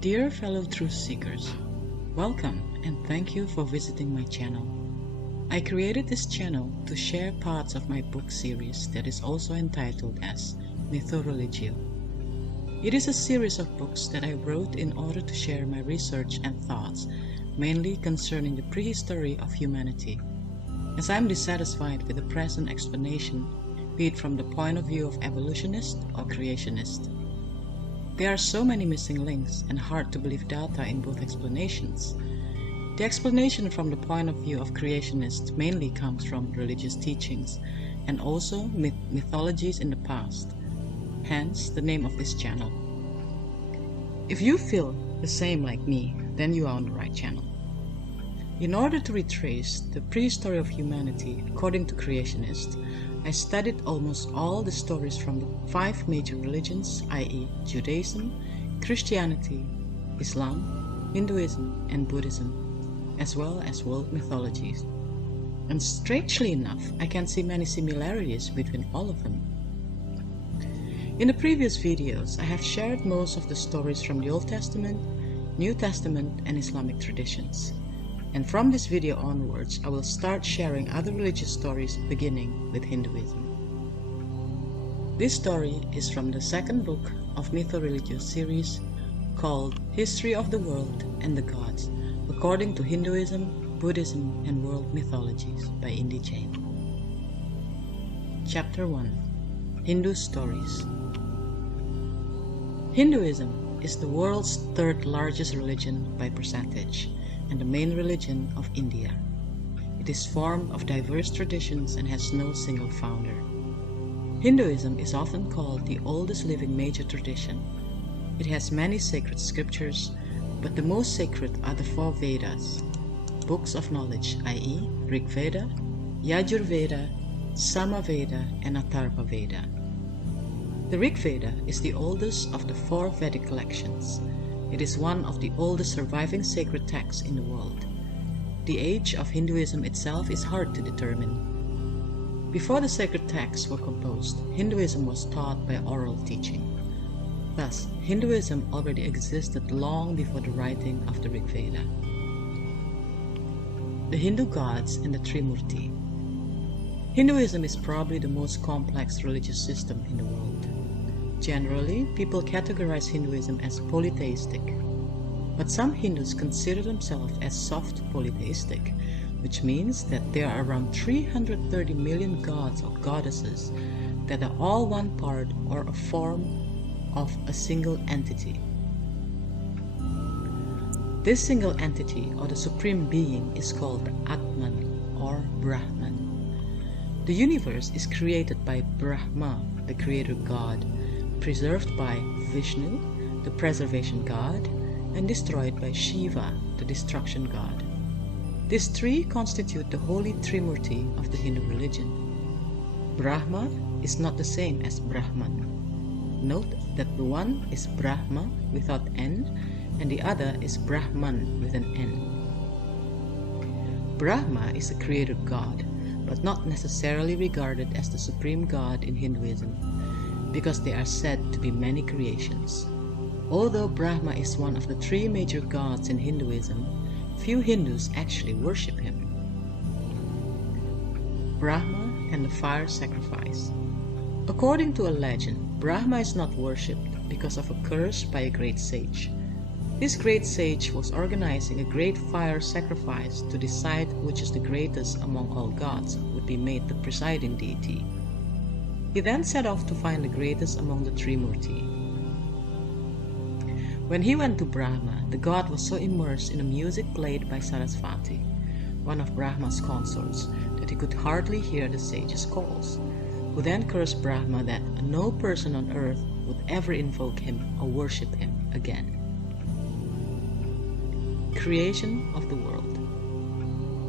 Dear fellow truth seekers, welcome and thank you for visiting my channel. I created this channel to share parts of my book series that is also entitled as MythoReligio. It is a series of books that I wrote in order to share my research and thoughts, mainly concerning the prehistory of humanity, as I am dissatisfied with the present explanation, be it from the point of view of evolutionist or creationist. There are so many missing links and hard to believe data in both explanations. The explanation from the point of view of creationists mainly comes from religious teachings and also mythologies in the past, hence the name of this channel. If you feel the same like me, then you are on the right channel. In order to retrace the prehistory of humanity according to creationists, I studied almost all the stories from the 5 major religions, i.e. Judaism, Christianity, Islam, Hinduism and Buddhism, as well as world mythologies. And strangely enough, I can see many similarities between all of them. In the previous videos, I have shared most of the stories from the Old Testament, New Testament and Islamic traditions. And from this video onwards, I will start sharing other religious stories beginning with Hinduism. This story is from the second book of MythoReligio series called History of the World and the Gods, according to Hinduism, Buddhism and World Mythologies by Indy Jain. Chapter 1. Hindu Stories. Hinduism is the world's 3rd largest religion by percentage, and the main religion of India. It is formed of diverse traditions and has no single founder. Hinduism is often called the oldest living major tradition. It has many sacred scriptures, but the most sacred are the 4 Vedas, books of knowledge, i.e. Rig Veda, Yajur Veda, Sama Veda and Atharva Veda. The Rig Veda is the oldest of the 4 Vedic collections. It is one of the oldest surviving sacred texts in the world. The age of Hinduism itself is hard to determine. Before the sacred texts were composed, Hinduism was taught by oral teaching. Thus, Hinduism already existed long before the writing of the Rig Veda. The Hindu gods and the Trimurti. Hinduism is probably the most complex religious system in the world. Generally, people categorize Hinduism as polytheistic, but some Hindus consider themselves as soft polytheistic, which means that there are around 330 million gods or goddesses that are all one part or a form of a single entity. This single entity or the supreme being is called Atman or Brahman. The universe is created by Brahma, the creator god, preserved by Vishnu, the preservation god, and destroyed by Shiva, the destruction god. These 3 constitute the holy Trimurti of the Hindu religion. Brahma is not the same as Brahman. Note that the one is Brahma without N and the other is Brahman with an N. Brahma is the creator god, but not necessarily regarded as the supreme god in Hinduism, because there are said to be many creations. Although Brahma is one of the 3 major gods in Hinduism, few Hindus actually worship him. Brahma and the fire sacrifice. According to a legend, Brahma is not worshipped because of a curse by a great sage. This great sage was organizing a great fire sacrifice to decide which is the greatest among all gods would be made the presiding deity. He then set off to find the greatest among the Trimurti. When he went to Brahma, the god was so immersed in the music played by Sarasvati, one of Brahma's consorts, that he could hardly hear the sage's calls, who then cursed Brahma that no person on earth would ever invoke him or worship him again. Creation of the world.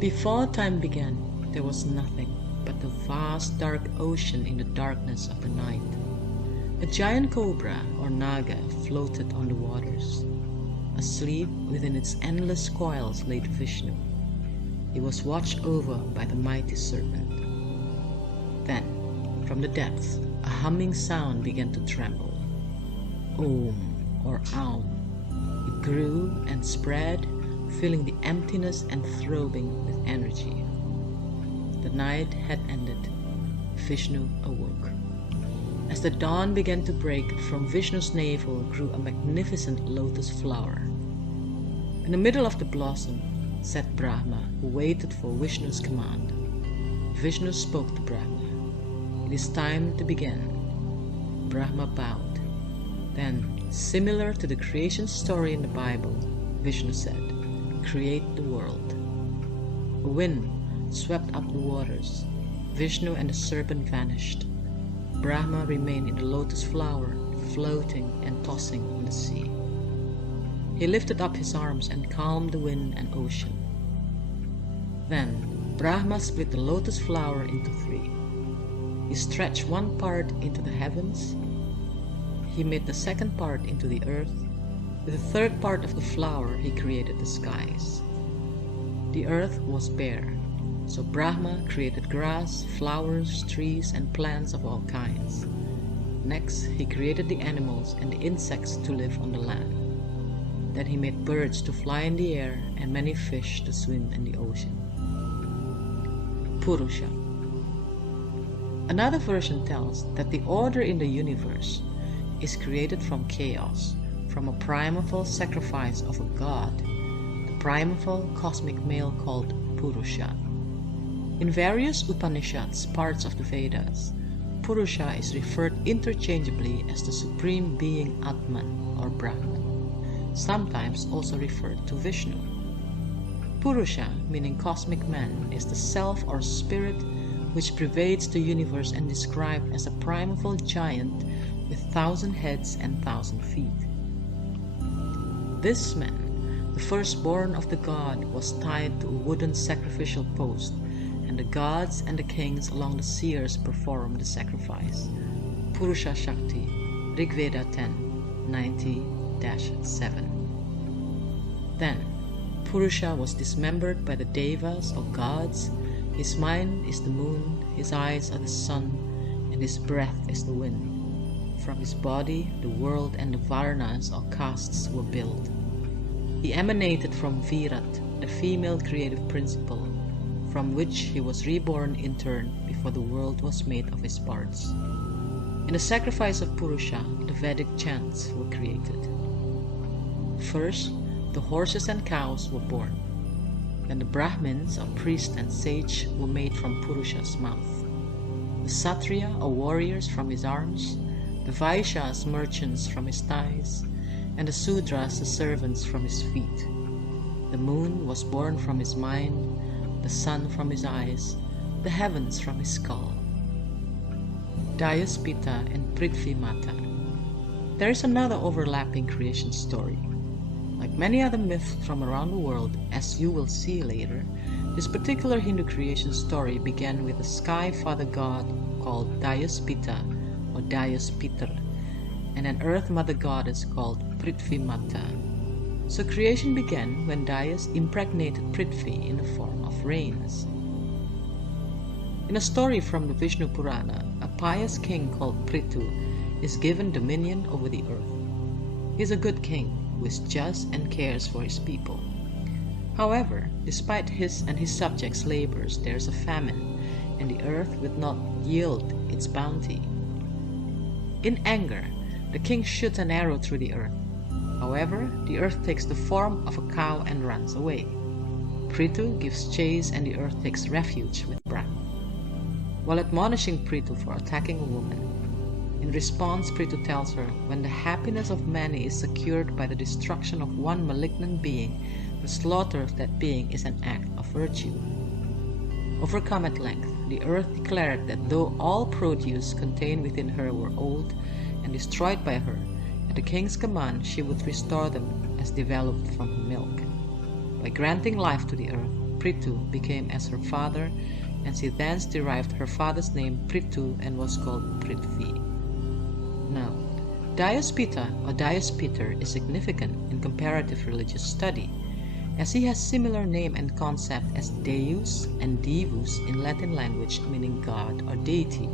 Before time began, there was nothing but the vast dark ocean in the darkness of the night. A giant cobra or naga floated on the waters. Asleep within its endless coils lay Vishnu. He was watched over by the mighty serpent. Then, from the depths, a humming sound began to tremble. Om or Aum. It grew and spread, filling the emptiness and throbbing with energy. The night had ended. Vishnu awoke. As the dawn began to break, from Vishnu's navel grew a magnificent lotus flower. In the middle of the blossom sat Brahma, who waited for Vishnu's command. Vishnu spoke to Brahma. "It is time to begin." Brahma bowed. Then, similar to the creation story in the Bible, Vishnu said, "Create the world." A wind swept up the waters. Vishnu and the serpent vanished. Brahma remained in the lotus flower, floating and tossing on the sea. He lifted up his arms and calmed the wind and ocean. Then Brahma split the lotus flower into three. He stretched one part into the heavens. He made the second part into the earth. With the third part of the flower he created the skies. The earth was bare, so Brahma created grass, flowers, trees, and plants of all kinds. Next, he created the animals and the insects to live on the land. Then he made birds to fly in the air and many fish to swim in the ocean. Purusha. Another version tells that the order in the universe is created from chaos, from a primeval sacrifice of a god, the primeval cosmic male called Purusha. In various Upanishads, parts of the Vedas, Purusha is referred interchangeably as the supreme being Atman or Brahman, sometimes also referred to Vishnu. Purusha, meaning cosmic man, is the self or spirit which pervades the universe and described as a primeval giant with 1,000 heads and 1,000 feet. This man, the firstborn of the god, was tied to a wooden sacrificial post, and the gods and the kings along the seers performed the sacrifice. Purusha Shakti, Rigveda 10:90-7. Then Purusha was dismembered by the devas or gods. His mind is the moon, his eyes are the sun, and his breath is the wind. From his body, the world and the varnas or castes were built. He emanated from Virat, the female creative principle, from which he was reborn in turn before the world was made of his parts. In the sacrifice of Purusha, the Vedic chants were created. First, the horses and cows were born. Then the Brahmins, or priest and sage, were made from Purusha's mouth. The Satriya, or warriors, from his arms. The Vaishyas, merchants, from his thighs. And the Sudras, the servants, from his feet. The moon was born from his mind. The sun from his eyes. The heavens from his skull. Dayaspita and Prithvi Mata. There is another overlapping creation story. Like many other myths from around the world, as you will see later, this particular Hindu creation story began with a sky father god called Dayaspita or Dayaspitr, and an earth mother goddess called Prithvi Mata. So creation began when Dayas impregnated Prithvi in the form of rains. In a story from the Vishnu Purana, a pious king called Prithu is given dominion over the earth. He is a good king who is just and cares for his people. However, despite his and his subjects' labors, there is a famine, and the earth would not yield its bounty. In anger, the king shoots an arrow through the earth. However, the earth takes the form of a cow and runs away. Prithu gives chase and the earth takes refuge with Brahma. While admonishing Prithu for attacking a woman, in response Prithu tells her, when the happiness of many is secured by the destruction of one malignant being, the slaughter of that being is an act of virtue. Overcome at length, the earth declared that though all produce contained within her were old and destroyed by her, at the king's command she would restore them as developed from her milk. By granting life to the earth, Prithu became as her father, and she thence derived her father's name Prithu and was called Prithvi. Now, Dayaspita or Dayaspitr is significant in comparative religious study, as he has similar name and concept as Deus and Divus in Latin language, meaning God or deity.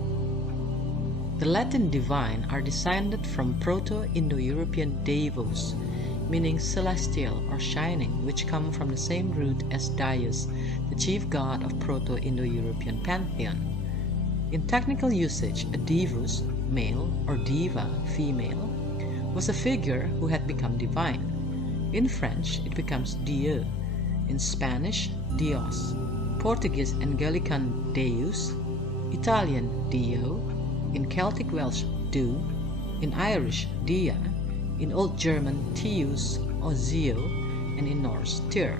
The Latin divine are descended from Proto-Indo-European Devos, meaning celestial or shining, which come from the same root as Dyaus, the chief god of Proto-Indo-European pantheon. In technical usage, a divus, male, or diva, female, was a figure who had become divine. In French, it becomes Dieu. In Spanish, Dios. Portuguese and Gallican Deus. Italian, Dio. In Celtic Welsh, Du. In Irish, Dia. In Old German, Tius or Zio. And in Norse, Tyr.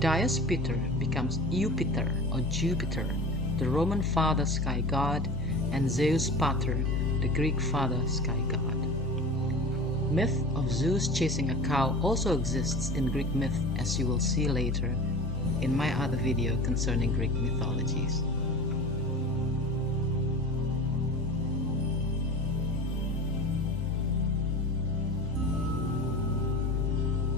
Dyaus Peter becomes Jupiter or Jupiter, the Roman father sky god, and Zeus Pater, the Greek father sky god. Myth of Zeus chasing a cow also exists in Greek myth, as you will see later in my other video concerning Greek mythologies.